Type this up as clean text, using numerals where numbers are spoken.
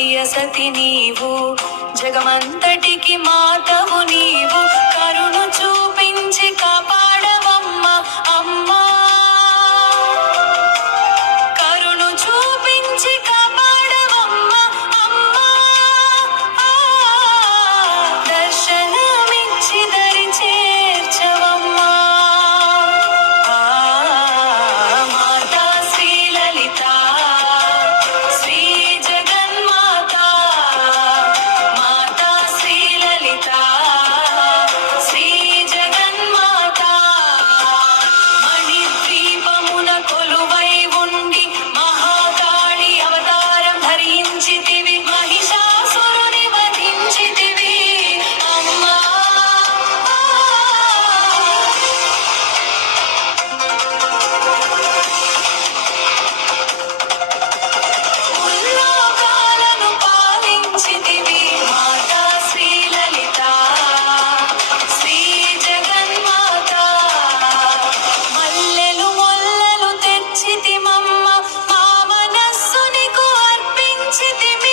ప్రియ సతి నీవు, జగమంతటికి మాతవు నీవు, కరుణ చూపించి కాపాడవమ్మ అమ్మా, కరుణ చూపించి కాపాడవమ్మ అమ్మా, దర్శనమిచ్చి దరి చేర్చవమ్మా. మాతా శ్రీ లలిత, శ్రీ జగన్మాత, మాతా శ్రీ లలిత, శ్రీ జగన్మాత, మణిద్వీపమున కొలువై ఉండి మహాకాళి అవతారం ధరించితివి, మహిషాసురుని వధించితివి అమ్మా. ముల్లోకాలను పాలించితివి మాతా శ్రీ లలిత, శ్రీ జగన్మాత, మల్లెలు మొల్లలు తెచ్చితిమమ్మ, మా మనస్సు నీకు అర్పించితిమి